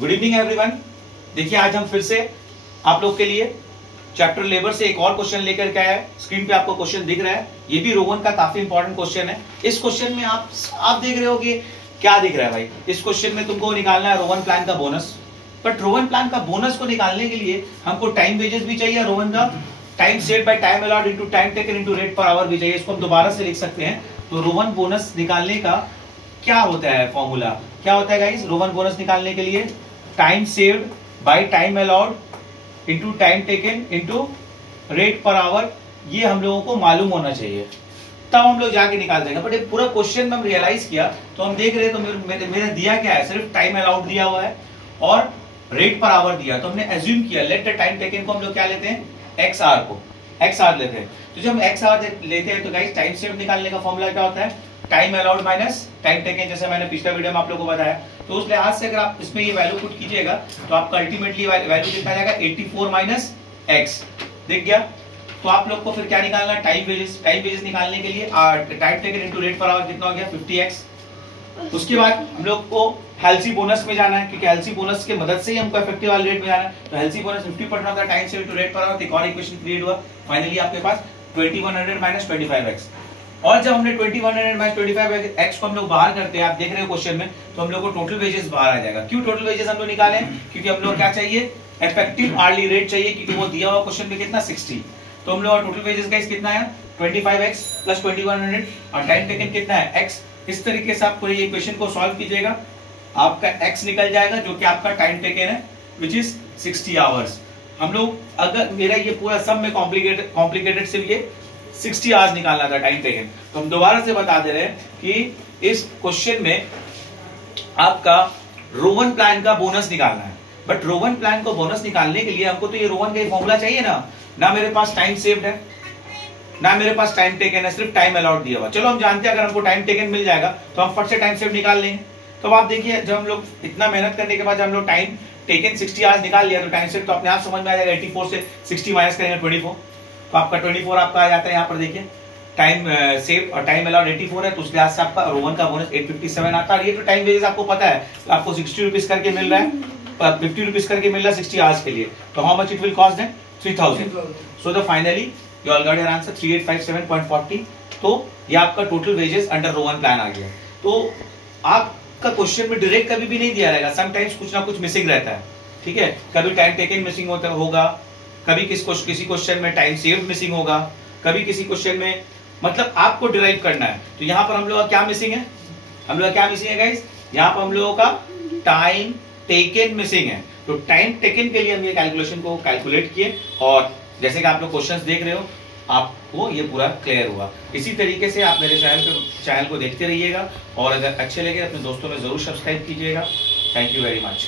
Good evening everyone. देखिए आज हम फिर से आप लोग के लिए चैप्टर लेबर से एक और क्वेश्चन लेकर के आए हैं। स्क्रीन पे आपको क्वेश्चन दिख रहा है, ये भी रोवन का काफी इंपॉर्टेंट क्वेश्चन है। इस क्वेश्चन में आप देख रहे हो कि क्या दिख रहा है भाई, इस क्वेश्चन में तुमको निकालना है रोवन प्लान का बोनस। बट रोवन प्लान का बोनस को निकालने के लिए हमको टाइम वेजेस भी चाहिए, रोवन का time set by time allot into time taken into rate per hour भी चाहिए। इसको हम दोबारा से लिख सकते हैं। तो रोवन बोनस निकालने का क्या होता है फॉर्मूला, क्या होता है गाइस? रोवन बोनस निकालने के लिए time saved by time allot into time taken into rate per hour, ये हम लोगों को मालूम होना चाहिए, तब हम लोग जाके निकाल देंगे। बट ये पूरा क्वेश्चन में हम रियलाइज किया तो हम देख रहे हैं, तो मेरे दिया क्या है, सिर्फ टाइम अलॉट दिया हुआ है और रेट पर आवर दिया। तो हमने एज्यूम किया लेट द टाइम टेकन को हम लोग क्या लेते हैं, एक्स आर को एक्स आर लेते हैं। तो जब हम एक्स आर लेते हैं तो गाइस टाइम सेव निकालने का फॉर्मूला क्या होता है, time allowed minus time taken, जैसे मैंने पिछले वीडियो में आप लोगों को बताया। तो उस लिहाज से अगर आप इसमें ये वैल्यू पुट कीजिएगा तो आपका अल्टीमेटली वैल्यू कितना जाएगा, 84 माइनस एक्स। दिख गया? तो आप लोग को फिर क्या निकालना है, टाइम वेजेस निकालने के लिए time taken into rate per our कितना हो गया, 50x। उसके बाद हम लोग को हेल्सी बोनस में जाना है, क्योंकि हेल्सी बोनस की मदद से ही हमको इफेक्टिव वाले रेट में जाना है। तो Halsey bonus 50% of the time save to rate per hour, एक और इक्वेशन क्रिएट हुआ। फाइनली आपके पास 2100 माइनस 25x। और जब हमने 2100 माइनस 25x को हम लोग बाहर करते हैं, आप देख रहे हो क्वेश्चन में, तो हम लोग को टोटल वेजेस बाहर आ जाएगा। क्यों टोटल वेजेस हम लोग निकाले? क्योंकि हम लोग क्या चाहिए, इफेक्टिव आवर्ली रेट चाहिए, क्योंकि वो दिया हुआ क्वेश्चन में कितना 60। तो हम लोग टोटल वेजेस गाइस कितना है, 25x प्लस 2100 और टाइम टेकन कितना है, x। इस तरीके से आप पूरे इक्वेशन को सॉल्व कीजिएगा, आपका x निकल जाएगा जो कि आपका टाइम टेकन है, विच इज 60 आवर्स। हम लोग अगर मेरा ये पूरा सब में कॉम्प्लिकेटेड सिर्फ ये 60 आवर्स निकालना था टाइम टेकन, तो हम दोबारा से बता दे रहे हैं कि इस क्वेश्चन में आपका रोवन प्लान का बोनस निकालना है। बट रोवन प्लान को बोनस निकालने के लिए हमको तो ये रोवन का फॉर्मूला चाहिए ना मेरे पास टाइम सेव्ड है, ना मेरे पास टाइम टेकन है, सिर्फ टाइम अलाउड दिया हुआ। चलो हम जानते हैं अगर हमको टाइम टेकन मिल जाएगा तो हम फट से टाइम सेव निकाल लेंगे। तो आप देखिए, जब हम लोग इतना मेहनत करने के बाद हम लोग टाइम टेकन 60 आवर्स निकाल लिया, तो टाइम सेव तो अपने आप समझ में आ जाएगा। 84 से 60 माइनस करेंगे 24, तो आपका 24 आपका आ जाता है। यहाँ पर देखिए टाइम सेव और टाइम अलाउड 84 है, तो उस लिहाज से आपका रोवन का बोनस 857 आता है। और ये तो टाइम वेजेस आपको पता है, तो आपको 60 रुपीज करके मिल रहा है, 50 रुपीज करके मिल रहा है 60 आवर्स के लिए। तो how much it will cost then, 3000। So the finally you all got your answer 3857.40। तो ये आपका total wages under Rowan plan आ गया। तो आपका क्वेश्चन में डायरेक्ट कभी भी नहीं दिया रहेगा, समटाइम्स कुछ ना कुछ मिसिंग रहता है, ठीक है। कभी टाइम टेकन मिसिंग होगा, कभी किसी क्वेश्चन में टाइम सेव मिसिंग होगा, कभी किसी क्वेश्चन में, मतलब आपको डिराइव करना है। तो यहाँ पर हम लोग का क्या मिसिंग है, हम लोग क्या मिसिंग है गाइस, यहाँ पर हम लोगों का टाइम टेकन मिसिंग है। तो टाइम टेकन के लिए हम ये कैलकुलेशन को कैलकुलेट किए, और जैसे कि आप लोग क्वेश्चंस देख रहे हो, आपको ये पूरा क्लियर हुआ। इसी तरीके से आप मेरे चैनल को देखते रहिएगा, और अगर अच्छे लगे अपने दोस्तों में जरूर सब्सक्राइब कीजिएगा। Thank you very much.